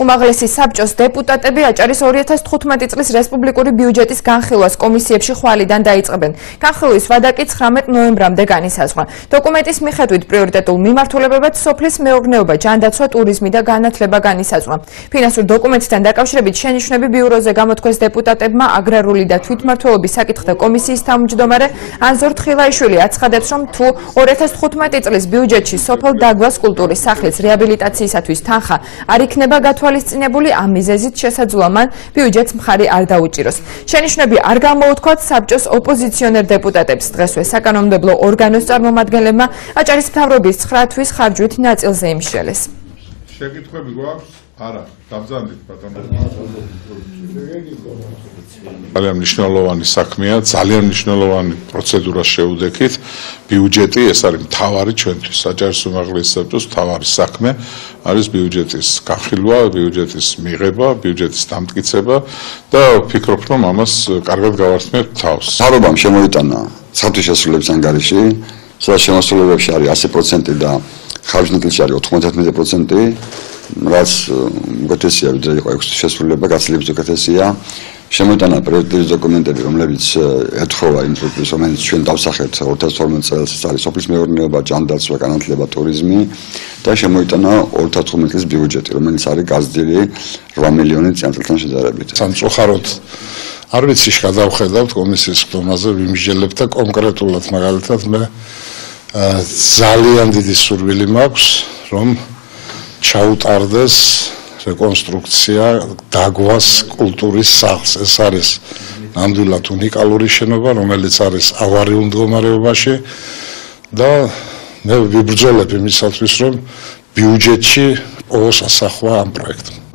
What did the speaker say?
უმაღლესი საბჭოს დეპუტატები აჭარის 2015 წლის რესპუბლიკური ბიუჯეტის განხილვას კომისიებში ხვალიდან დაიწყებენ. განხილვის ვადა კი 19 ნოემბრამდე განისაზღვრა. დოკუმენტის მიხედვით პრიორიტეტულ მიმართულებებად სოფლის მეურნეობა, ჯანდაცვა, ტურიზმი და განათლება განისაზღვრა. ფინანსურ დოკუმენტთან დაკავშირებით შენიშვნები ბიუროზე გამოთქვეს დეპუტატებმა. აგრარული და თვითმმართველობის საკითხთა კომისიის თავმჯდომარე ანზორ თხილაიშვილი აცხადებს, რომ თუ 2015 წლის ბიუჯეტში სოფელ დაგვას კულტურის სახლის რეაბილიტაციისათვის თანხა არ იქნება გათვალისწინებული, ამ მიზეზით შესაძლოა მან ბიუჯეტს მხარი არ დაუჭიროს. შენიშვნები არ გამოუთქვათ საბჭოს ოპოზიციონერ დეპუტატებს. დღესვე საკანონმდებლო ორგანოს წარმომადგენლებმა აჭარის მთავრობის 9 თვის ხარჯვით ნაწილზე იმსჯელეს. შეკითხვები გვაქვს? არა, დაბრძანდით ბატონო. ძალიან მნიშვნელოვანი საქმეა, ძალიან მნიშვნელოვანი პროცედურა შეუდექით. ბიუჯეტი ეს არის მთავარი ჩვენთვის, აჭარის უმაღლესი საბჭოს მთავარი საქმე არის ბიუჯეტის განხილვა, ბიუჯეტის მიღება, ბიუჯეტის დამტკიცება და ვფიქრობ, რომ ამას კარგად გავართმევთ თავს. მთავრობამ შემოიტანა საქმის შესრულების ანგარიში, სადაც შემოსრულებებში არის 100% და ხარჯნიტილში არის 99%, რაც უკეთესია, ვიდრე იყო 6 შესრულება, გაცილებით უკეთესია. შემოიტანა პრიორიტეტის დოკუმენტები, რომლებიც ეთხოვა იმ პროექტს, რომელიც ჩვენ დავსახეთ 2012 წელს, ეს არის სოფლის მეურნეობა, ჯანდაცვა, განათლება, ტურიზმი და შემოიტანა 2015 წლის ბიუჯეტი, რომელიც არის გაზრდილი 8 მილიონი წელიწადთან შედარებით. სამწუხაროდ არ ვიცი გადავხედავთ კომისიის ხდომაზე ვიმსჯელებთ და კონკრეტულად მაგალითად მე ძალიან დიდი სურვილი მაქვს, რომ ჩაუტარდეს რეკონსტრუქცია დაგვას კულტურის სახლს. ეს არის ნამდვილად უნიკალური შენობა, რომელიც არის ავარიულ მდგომარეობაში და მე ვიბრძოლებ იმისათვის, რომ ბიუჯეტში პოვოს ასახვა ამ პროექტს.